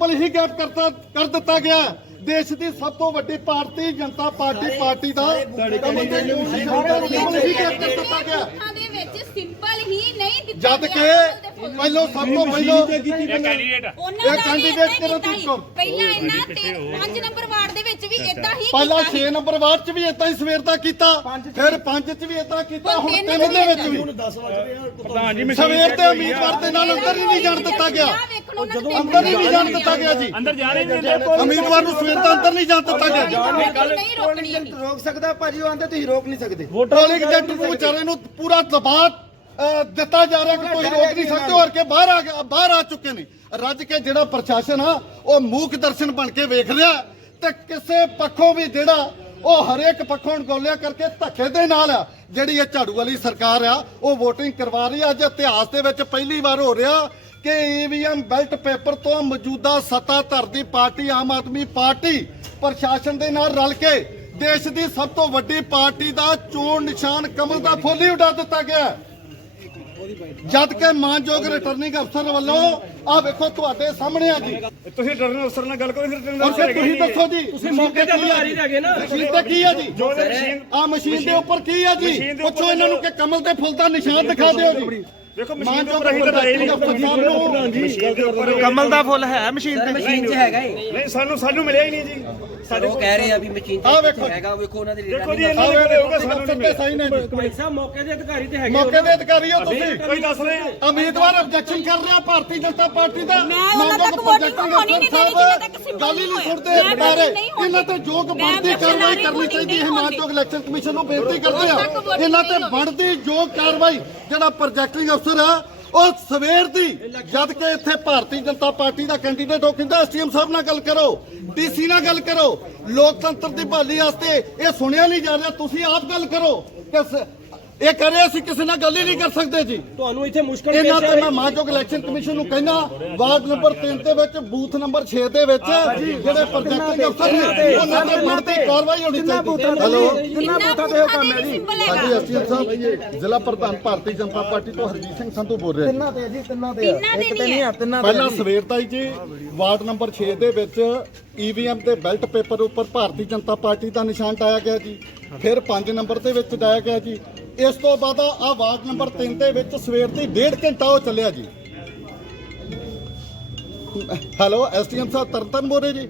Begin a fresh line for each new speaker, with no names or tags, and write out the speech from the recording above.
Simple ਹੀ gap ਕਰਤਾ ਕਰ ਦਿੱਤਾ ਗਿਆ। ਦੇਸ਼ ਦੀ ਸਭ ਤੋਂ ਵੱਡੀ ਪਾਰਟੀ ਜਨਤਾ ਪਾਰਟੀ ਪਾਰਟੀ ਦਾ ਸਿੰਪਲ ਹੀ ਗੈਪ ਕਰ ਦਿੱਤਾ ਗਿਆ।
ਲੋਕਾਂ ਦੇ ਵਿੱਚ ਸਿੰਪਲ ਹੀ ਨਹੀਂ ਦਿੱਤਾ
ਜਦ ਕਿ ਪਹਿਲਾਂ ਸਭ ਤੋਂ ਪਹਿਲਾਂ ਇਹ
ਏਦਾਂ ਹੀ-
ਚੁੱਕੋ?
ਪਹਿਲਾਂ ਇਹਨਾਂ ਤੇ 5 ਨੰਬਰ ਵਾਰਡ ਦੇ ਵਿੱਚ ਵੀ ਇਦਾਂ ਹੀ
ਪਹਿਲਾਂ
ਕੀਤਾ
6 ਨੰਬਰ ਵਾਰਡ 'ਚ ਵੀ ਇਦਾਂ ਹੀ ਸਵੇਰ ਦਾ ਕੀਤਾ। ਫਿਰ 5 'ਚ ਵੀ ਇਦਾਂ ਕੀਤਾ ਹੁਣ 3 ਦੇ ਵਿੱਚ ਵੀ।
ਪ੍ਰਧਾਨ ਜੀ
ਸਵੇਰ ਦੇ ਉਮੀਦਵਾਰ ਦੇ ਨਾਲ ਅੰਦਰ ਹੀ ਨਹੀਂ ਜਾਣ ਦਿੱਤਾ ਗਿਆ। ਅੰਦਰ ਹੀ ਨਹੀਂ ਜਾਣ ਦਿੱਤਾ ਗਿਆ ਜੀ।
ਅੰਦਰ ਜਾ ਰਹੇ ਨੇ
ਉਮੀਦਵਾਰ ਨੂੰ ਸਵੇਰ ਦਾ ਅੰਦਰ ਨਹੀਂ ਜਾਣ ਦਿੱਤਾ ਗਿਆ
ਨਹੀਂ ਰੋਕਣੀ ਹੈਗੀ।
ਰੋਕ ਸਕਦਾ ਭਾਜੀ ਉਹ ਆਂਦੇ ਤੁਸੀਂ ਰੋਕ ਨਹੀਂ ਸਕਦੇ।
ਪੋਲਿੰਗ ਏਜੰਟ ਨੂੰ ਵਿਚਾਰੇ ਨੂੰ ਪੂਰਾ ਦਬਾਅ ਅਹ, ਦਿੱਤਾ ਜਾ ਰਿਹਾ ਕਿ ਕੋਈ ਰੋਕ ਨਹੀਂ ਸਕਦੇ ਹੋਰ ਕੇ ਬਾਹਰ ਆ ਗਿਆ- ਬਾਹਰ ਆ ਚੁੱਕੇ ਨੇ। ਰੱਜ ਕੇ ਜਿਹੜਾ ਪ੍ਰਸ਼ਾਸਨ ਆ ਉਹ ਮੂਕ ਦਰਸ਼ਨ ਬਣ ਕੇ ਵੇਖ ਰਿਹਾ ਤੇ ਕਿਸੇ ਪੱਖੋਂ ਵੀ ਜਿਹੜਾ ਉਹ ਹਰੇਕ ਪੱਖੋਂ ਗੋਲਿਆ ਕਰਕੇ ਧੱਕੇ ਦੇ ਨਾਲ ਆ ਜਿਹੜੀ ਇਹ ਝਾੜੂ ਵਾਲੀ ਸਰਕਾਰ ਆ ਉਹ VOTING ਕਰਵਾ ਰਹੀ ਆ। ਅੱਜ ਇਤਿਹਾਸ ਦੇ ਵਿੱਚ ਪਹਿਲੀ ਵਾਰ ਹੋ ਰਿਹਾ ਕਿ ਈਵੀਐਮ ਬੈਲਟ ਪੇਪਰ ਤੋਂ ਮੌਜੂਦਾ ਸੱਤਾਧਰ ਦੀ ਪਾਰਟੀ ਆਮ ਆਦਮੀ ਪਾਰਟੀ ਪ੍ਰਸ਼ਾਸਨ ਦੇ ਨਾਲ ਰਲ ਕੇ ਦੇਸ਼ ਦੀ ਸਭ ਤੋਂ ਵੱਡੀ ਪਾਰਟੀ ਦਾ ਚੋਣ ਨਿਸ਼ਾਨ ਕਮਲ ਦਾ ਫੁੱਲ ਹੀ ਉਡਾ ਦਿੱਤਾ ਗਿਆ। ਜਦ ਕਿ ਮਾਨਯੋਗ ਰਿਟਰਨਿੰਗ ਅਫਸਰ ਵੱਲੋਂ ਆ ਵੇਖੋ ਤੁਹਾਡੇ ਸਾਹਮਣੇ ਆ ਜੀ।
ਤੁਸੀਂ ਟਰਨ ਅਫਸਰ ਨਾਲ ਗੱਲ ਕਰੋ ਫਿਰ ਟਰਨ
ਔਰ ਫਿਰ ਤੁਸੀਂ ਦੱਸੋ ਜੀ
ਤੁਸੀਂ ਮੌਕੇ ਤੇ ਅਧਿਕਾਰੀ ਹੈਗੇ ਨਾ
ਮਸ਼ੀਨ ਤੇ ਕੀ ਆ ਜੀ?
ਜੋ ਉਹਦੇ ਮਸ਼ੀਨ
ਆ ਮਸ਼ੀਨ ਦੇ ਉੱਪਰ ਕੀ ਆ ਜੀ? ਪੁੱਛੋ ਇਹਨਾਂ ਨੂੰ ਕਿ ਕਮਲ ਦੇ ਫੁੱਲ ਦਾ ਨਿਸ਼ਾਨ ਦਿਖਾ ਦਿਓ ਜੀ।
ਦੇਖੋ ਮਸ਼ੀਨ ਦੇ
ਮਾਨਯੋਗ
ਉੱਪਰ ਅਸੀਂ ਤਾਂ ਲਾਏ ਨਹੀਂ।
ਅਫਸਰ ਸਾਹਿਬ ਨੂੰ
ਮਸ਼ੀਨ ਦੇ ਉੱਪਰ
ਕਮਲ ਦਾ ਫੁੱਲ ਹੈ ਮਸ਼ੀਨ ਤੇ।
ਮਸ਼ੀਨ 'ਚ ਹੈਗਾ ਹੀ
ਨਹੀਂ ਸਾਨੂੰ ਸਾਨੂੰ ਮਿਲਿਆ ਹੀ ਨਹੀਂ ਜੀ। ਸਾਡੇ
ਉਹ ਕਹਿ ਰਹੇ ਆ ਵੀ ਮਸ਼ੀਨ
ਵੇਖੋ।
'ਚ ਹੈਗਾ ਵੇਖੋ ਉਹਨਾਂ ਦੀ
ਦੇਖੋ ਜੀ ਇਹਨਾਂ
ਵੇਖੋ
ਦੇ ਹੋਊਗਾ ਸਾਨੂੰ ਨਹੀਂ
ਤੇ ਸਹੀ ਨੇ। ਜੀ।
ਭਾਈ ਸਾਹਿਬ ਮੌਕੇ ਦੇ ਅਧਿਕਾਰੀ ਤੇ ਹੈਗੇ
ਮੌਕੇ ਦੇ ਅਧਿਕਾਰੀ ਹੋ ਤੁਸੀਂ।
ਕੋਈ ਦੱਸ ਰਹੇ? ਆ
ਉਮੀਦਵਾਰ ਆਬਜੈਕਸ਼ਨ ਕਰ ਰਿਹਾ ਭਾਰਤੀ ਜਨਤਾ ਪਾਰਟੀ ਦਾ।
ਮੈਂ ਉਹਨਾਂ ਤੱਕ voting ਹੋਣੀ ਨਹੀਂ ਦੇਣੀ ਜਿੰਨੇ ਤੱਕ
ਹੀ ਨਹੀਂ ਸੁਣਦੇ
ਹੋਇਆ।
ਬਾਰੇ
ਮੈਂ ਨਹੀਂ ਹੋਣੀ।
ਇਹਨਾਂ ਤੇ ਯੋਗ
ਮੈਂ
ਬਣਦੀ ਕਾਰਵਾਈ ਕਰਨੀ ਚਾਹੀਦੀ ਹੈ ਮਾਨਯੋਗ ਇਲੈਕਸ਼ਨ ਕਮਿਸ਼ਨ ਨੂੰ ਬੇਨਤੀ ਕਰਦੇ ਆ। ਇਹਨਾਂ ਤੇ ਬਣਦੀ ਯੋਗ ਕਾਰਵਾਈ ਜਿਹੜਾ ਪ੍ਰੋਜੈਕਟਿੰਗ ਅਫਸਰ ਆ। ਉਹ ਸਵੇਰ ਦੀ, ਜਦ ਕਿ ਇੱਥੇ ਭਾਰਤੀ ਜਨਤਾ ਪਾਰਟੀ ਦਾ ਕੈਂਡੀਡੇਟ ਉਹ ਕਹਿੰਦਾ ਐਸਟੀਐਮ ਸਾਹਿਬ ਨਾਲ ਗੱਲ ਕਰੋ ਡੀਸੀ ਨਾਲ ਗੱਲ ਕਰੋ। ਲੋਕਤੰਤਰ ਦੀ ਬਹਾਲੀ ਵਾਸਤੇ ਇਹ ਸੁਣਿਆ ਨਹੀਂ ਜਾ ਰਿਹਾ, ਤੁਸੀਂ ਆਪ ਗੱਲ ਕਰੋ ਕਿ ਇਹ ਕਰ ਰਹੇ ਅਸੀਂ ਕਿਸੇ ਨਾਲ ਗੱਲ ਹੀ ਨਹੀਂ ਕਰ ਸਕਦੇ ਜੀ।
ਤੁਹਾਨੂੰ ਇੱਥੇ ਮੁਸ਼ਕਲ
ਇਹਨਾਂ ਤੇ ਮੈਂ ਮਾਨਯੋਗ ਇਲੈਕਸ਼ਨ ਕਮਿਸ਼ਨ ਨੂੰ ਕਹਿੰਦਾ ਵਾਰਡ ਨੰਬਰ 3 ਦੇ ਵਿੱਚ ਬੂਥ ਨੰਬਰ 6 ਦੇ ਵਿੱਚ ਜਿਹੜੇ ਪ੍ਰੋਜੈਕਟਿੰਗ ਅਫਸਰ ਨੇ ਉਹਨਾਂ ਤੇ ਬਣਦੀ ਕਾਰਵਾਈ ਹੋਣੀ ਚਾਹੀਦੀ। ਹੈਲੋ?
ਕਿੰਨਾ ਬੂਥਾਂ ਤੇ ਕੰਮ ਹੈ ਜੀ
ਹਾਂਜੀ ਐਸਟੀਐਮ ਸਾਹਿਬ ਜ਼ਿਲ੍ਹਾ ਪ੍ਰਧਾਨ ਭਾਰਤੀ ਜਨਤਾ ਪਾਰਟੀ ਤੋਂ ਹਰਜੀਤ ਸਿੰਘ ਸੰਧੂ ਬੋਲ ਰਿਹਾ
ਤਿੰਨਾਂ ਤੇ ਜੀ ਤਿੰਨਾਂ ਤੇ
ਦੇ
ਇੱਕ ਤੇ
ਨਹੀਂ।
ਆ ਤਿੰਨਾਂ ਤੇ
ਪਹਿਲਾਂ ਸਵੇਰ ਦਾ ਹੀ ਜੀ ਵਾਰਡ ਨੰਬਰ 6 ਦੇ ਵਿੱਚ ਈਵੀਐਮ ਤੇ ਬੈਲਟ ਪੇਪਰ ਉੱਪਰ ਭਾਰਤੀ ਜਨਤਾ ਪਾਰਟੀ ਦਾ ਨਿਸ਼ਾਨ ਟਾਇਆ ਗਿਆ ਜੀ। ਫਿਰ 5 ਨੰਬਰ ਦੇ ਵਿੱਚ ਟਾਇਆ ਗਿਆ ਜੀ। ਇਸ ਤੋਂ ਬਾਅਦ ਆ ਵਾਰਡ ਨੰਬਰ 3 ਦੇ ਵਿੱਚ ਸਵੇਰ ਦੀ ਡੇਢ ਘੰਟਾ ਉਹ ਚੱਲਿਆ ਜੀ। ਹੈਲੋ ਐਸਟੀਐਮ ਸਾਹਿਬ ਤਰਤਨ ਬੋਲ ਰਹੇ ਜੀ?